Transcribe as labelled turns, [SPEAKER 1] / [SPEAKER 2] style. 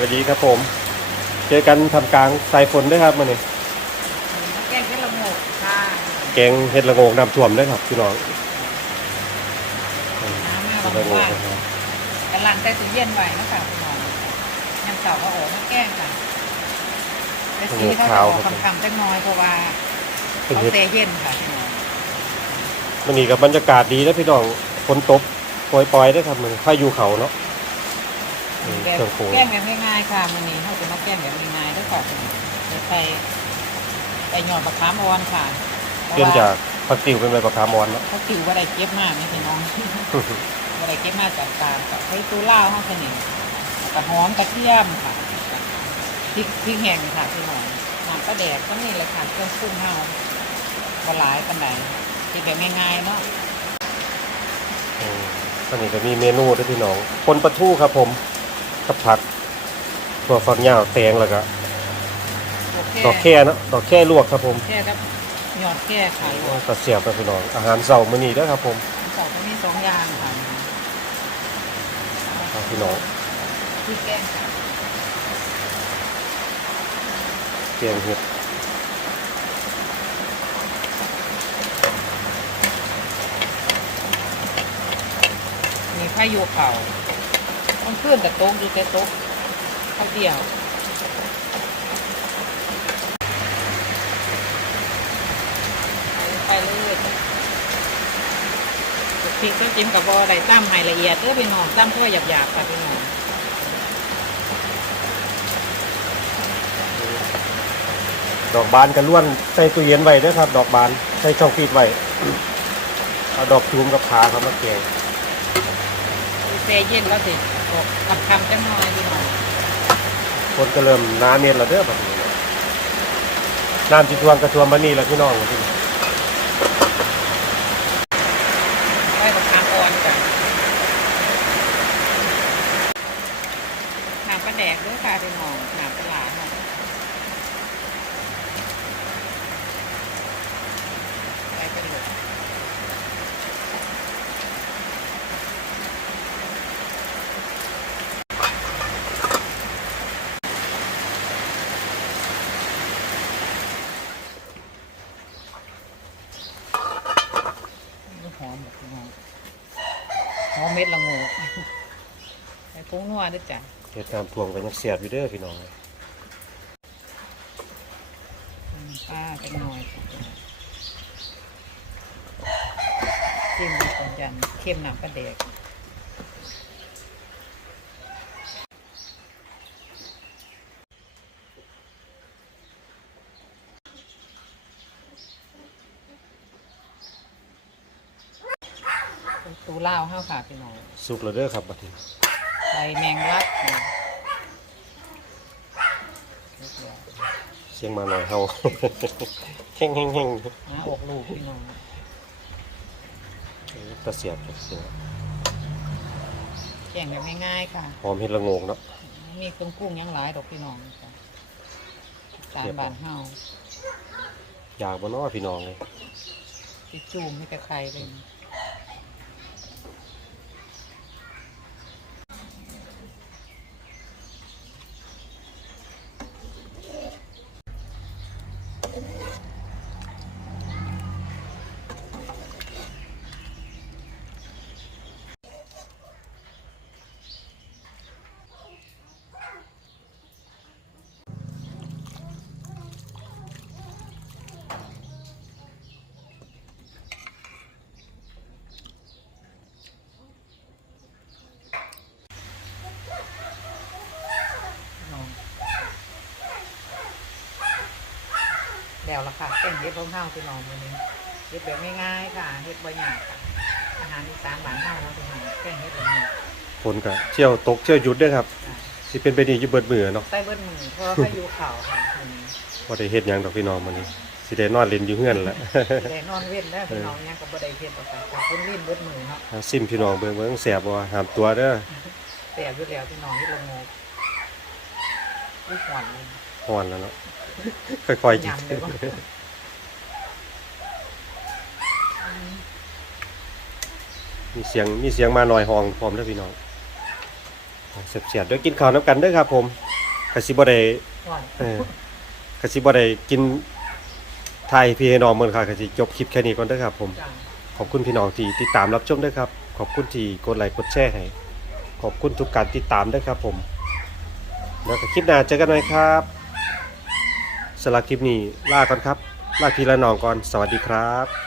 [SPEAKER 1] วัสดีครับผม เจอกันทำกลางสายฝนด้วยครับมื่อนี้
[SPEAKER 2] แกงเพชรละโงกค่ะ
[SPEAKER 1] แกงเห็ดละโงกน้ำท่วมด้วยครับพี่น้องอืม
[SPEAKER 2] น้ำมา
[SPEAKER 1] เห็
[SPEAKER 2] บา
[SPEAKER 1] ด
[SPEAKER 2] ง
[SPEAKER 1] ละโงก
[SPEAKER 2] ว่า
[SPEAKER 1] นะครับ
[SPEAKER 2] กำลังใส่ตู้เย็นไว้นะคะพี่น้องยังเก่าก็ออกมาแกงค่ะแต่สีเขาจะออกคำๆจังน้อยเพราะว่า
[SPEAKER 1] เป็น
[SPEAKER 2] เขา
[SPEAKER 1] เห็ด
[SPEAKER 2] เตเย็นค่ะพี่น้อง
[SPEAKER 1] มื่อนี้กับบรรยากาศดีนะพี่น้องฝนตกปล่อยๆด้วยครับมันพายุเขาเนาะอืม
[SPEAKER 2] แบบ
[SPEAKER 1] เครื่องโขง
[SPEAKER 2] แกงแบบง่ายๆค่ะมันนี้เขาจะมาแกงแบบง่ายๆด้วยค่ะพี่น้องเดี๋ยวใส่ใส่หยอดมะขามอ่อนค่ะ
[SPEAKER 1] เปลี่ยนจากผักติ๋วเป็นใบมะขามอ่อนเนาะ
[SPEAKER 2] เขาติวว่าได้เก็บมากนี่พี่น้องว่าได้เก็บมากจากตาลกับไอ้ตูล่าวห้องสนิทกระหอมกระเทียมค่ะพริกพริกแห้งค่ะพี่น้องน้ำปลาแดกก็นี่เลยค่ะเครื่องปรุงเฮาบหลายปันใดที่แบบง่ายๆเนาะ
[SPEAKER 1] อืมตอนนี้ก็มีเมนูด้วยพี่น้องคนปลาทูครับผม กับผักตัวฝักยาวแตงแล้วก็ดอกแค่เนาะดอกแค่ลวกครับผม
[SPEAKER 2] แค่กับหยอดแค่ขายลวก
[SPEAKER 1] กระเสียบนะพี่น้องอาหารเช้ามื้อนี้เด้อครับผม
[SPEAKER 2] สองมีสองอย่างค่ะ
[SPEAKER 1] เอาพี่น้อง
[SPEAKER 2] พริกแกงค่ะ
[SPEAKER 1] แกงเห็ด
[SPEAKER 2] มีพายุเข่า ต้องขึ้นแต่โต๊ะดูแต่โต๊ะข้าวเดียวไปเลยพริกก็จิ้มกับบอได้ตั้มให้ละเอียดเด้อพี่น้องตั้มเพื่อหยาบๆค่ะพี่น้อง
[SPEAKER 1] ดอกบานกันล้วนใส่ตู้เย็นไว้เด้อครับ ดอกบานใส่ช่องฟีดไว้เอาดอกจูมกับขาเขามาแกง
[SPEAKER 2] เซเย็นแล้วสิออ กคำคำๆจังหน่อยพี่น้อง
[SPEAKER 1] คนก็เริ่มหนาเนียนแล้วเด้อแบบนี้น้ำจิตวงกระทวมมานี่แล้วพี่น้องพี่
[SPEAKER 2] ไว้กับคำอ่อนกันน้ำปลาแดกด้วยค่ะพี่น้องน้ำปลาหลาเนาะไปกันเลยหอมแบบพี่น้อง หอมเม็ดละโงูใส่พุงนัวด้วยจ้ะ
[SPEAKER 1] เห็ดน้ำท่วมก็ยังเสียบอยู่เด้อพี่น้อง
[SPEAKER 2] อืมป้าเป็นหน่อยจิ้มดูก่อนจันเข้มน้ำปลาแดก ตูเล่าวห้าวค่ะพี่น้อง
[SPEAKER 1] สุกแล้วเด้อครับบัดนี้
[SPEAKER 2] ใบแมงลักนี่เรียบร้อย
[SPEAKER 1] เสียงมาหน่อยเฮาแห้งแห้งแห้ง
[SPEAKER 2] นะอกลูกพี่น้อง
[SPEAKER 1] กระเสียบกระเสียบ
[SPEAKER 2] แกงแบบง่ายๆค่ะ
[SPEAKER 1] หอมเห็ดละโงกเนาะ
[SPEAKER 2] มีเครื่องปรุงหยังหลายดอกพี่น้องจ้ะจานบานเฮา
[SPEAKER 1] อยากบ่เนาะพี่น้องเลย
[SPEAKER 2] ติจูมให้กับใครเลยพี่น้อง แล้วละค่ะแกงเฮ็ดของเฮาพี่น้องวันนี้เฮ็ดแบบง่ายๆค่ะเฮ็ดบ่ยากค่ะอาหารอีสานบ้านเฮาเนาะพี่น้องแกงเฮ็ดแบบนี้
[SPEAKER 1] ฝนก็เที่ยวตกเที่ยวหยุดเด้อครับ
[SPEAKER 2] ค่ะ
[SPEAKER 1] สิเป็นไปนี่อยู่เบิดมือเนาะ
[SPEAKER 2] ใส่เบิ้ลมือเพราะว่าพายุเข่าค่ะวันนี้
[SPEAKER 1] บ่ได้เฮ็ดหยังดอกพี่น้องมื้อนี้สิได้นอนเล่นอยู่เฮือนแหละ
[SPEAKER 2] สิได้นอนเว้นแล้วพี่น้องยังก็บ่ได้เฮ็ดหรอกค่ะกับคนลิ้นเบิ้ลมือเนาะ
[SPEAKER 1] เอาซิมพี่น้องเบิ่งเบิ่งแสบบ่ห้ามตัวเด้อ
[SPEAKER 2] แต่อยู่แล้วพี่น้องที่ลงโงกลูกหวานเลย
[SPEAKER 1] ฮ้อนแล้วเนาะค่อยๆกิน
[SPEAKER 2] ยำเลยบ่
[SPEAKER 1] มีเสียงมีเสียงมาหน่อยห้องพร้อมเด้อพี่น้องเสียบๆเด้อกินข้าวน้ำกันเด้อครับ ผม
[SPEAKER 2] ค
[SPEAKER 1] กสิบ่ได้
[SPEAKER 2] ก่อน
[SPEAKER 1] เออกสิบ่ได้กินไทยพี่ให้น้องเมืองค่ะกสิจบคลิปแค่นี้ก่อนเด้อครับ ผม
[SPEAKER 2] จ้ะ
[SPEAKER 1] ขอบคุณพี่น้องที่ติดตามรับชมด้วยครับ ขอบคุณที่กดไลค์กดแชร์ให้ขอบคุณทุกการติดตามด้วยครับ ผม แล้วก็คลิปหน้าเจอกันใหม่ครับ สำหรับคลิปนี้ลาก่อนครับ ลาพี่ละน้องก่อน สวัสดีครับ